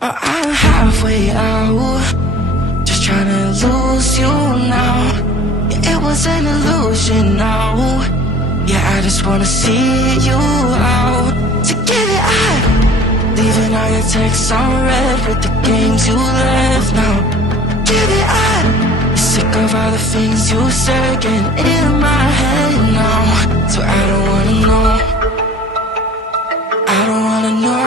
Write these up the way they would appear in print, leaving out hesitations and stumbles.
I'm halfway out, just trying to lose you now. Yeah, it was an illusion now. Yeah, I just wanna see you out. To get it out, leaving all your texts on red with the games you left now. Get it out, sick of all the things you said getting in my head now. So I don't wanna know, I don't wanna know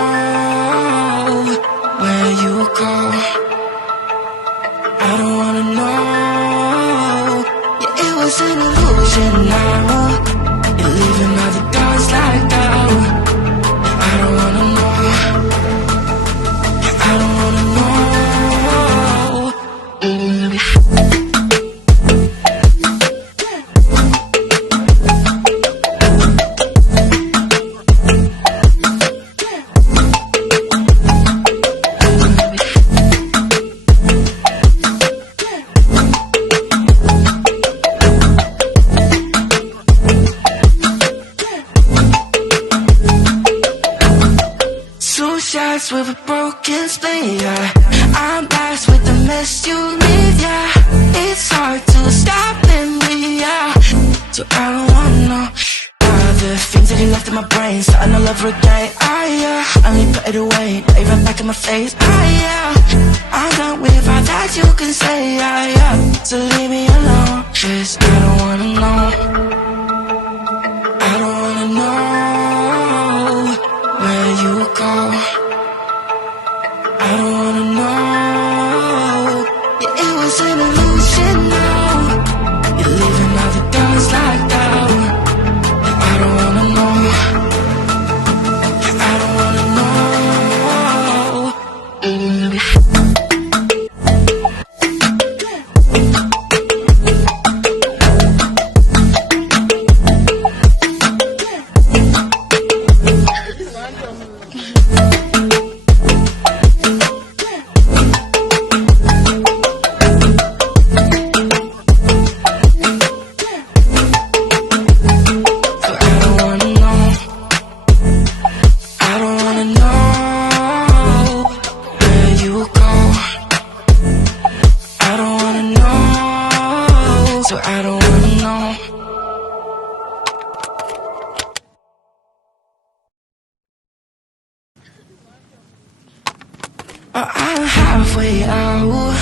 where you go. I don't wanna know. Yeah, it was an illusion now. You're leaving all the doors like out. I don't wanna know. I don't wanna know. Shots with a broken spleen, yeah. I'm blessed with the mess you leave, yeah. It's hard to stop in me, yeah. So I don't wanna know all the things that you left in my brain, starting all over again, yeah. I only put it away, now you run back in my face, yeah. I'm done with all that you can say, yeah. So leave me alone, 'cause I don't wanna know. I don't wanna know where you go. I don't wanna know. Yeah, it was an illusion now. You're leaving all the doors locked out. I don't wanna know. I don't wanna know. So I don't wanna know. I'm halfway out,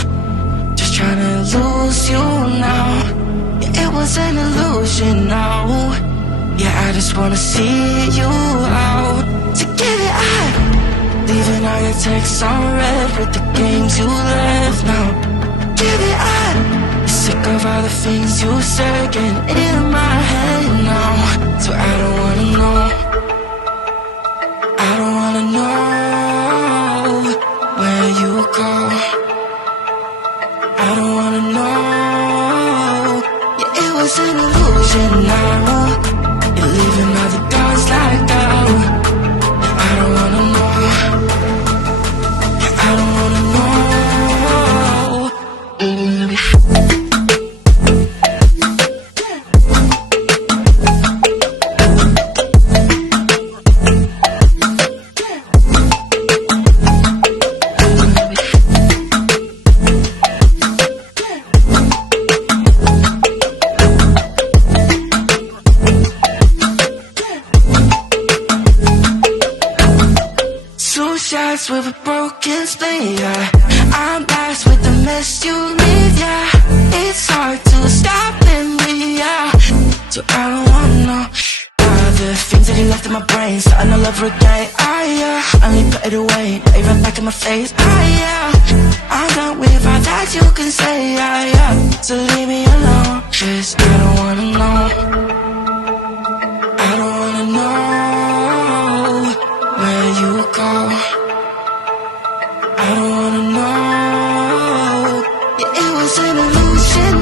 just trying to lose you now. Yeah, it was an illusion now. Yeah, I just wanna see you out. To get it out, leaving all your texts on red with the games you left now. Get it out, sick of all the things you said getting in my head now. So I don't wanna know. I don't wanna know where you go. I don't wanna know. Yeah, it was an illusion now. You're leaving all the doors like out. I don't wanna know. I don't wanna know. Shots with a broken spleen, yeah. I'm blessed with the mess you leave, yeah. It's hard to stop in me, yeah. So I don't wanna know all the things that you left in my brain, starting all over again, yeah. I only put it away, now you run back in my face, yeah. I'm done with all that you can say, yeah. So leave me alone, 'cause I don't wanna know. I don't wanna know where you go. I don't wanna know. Yeah, it was an illusion.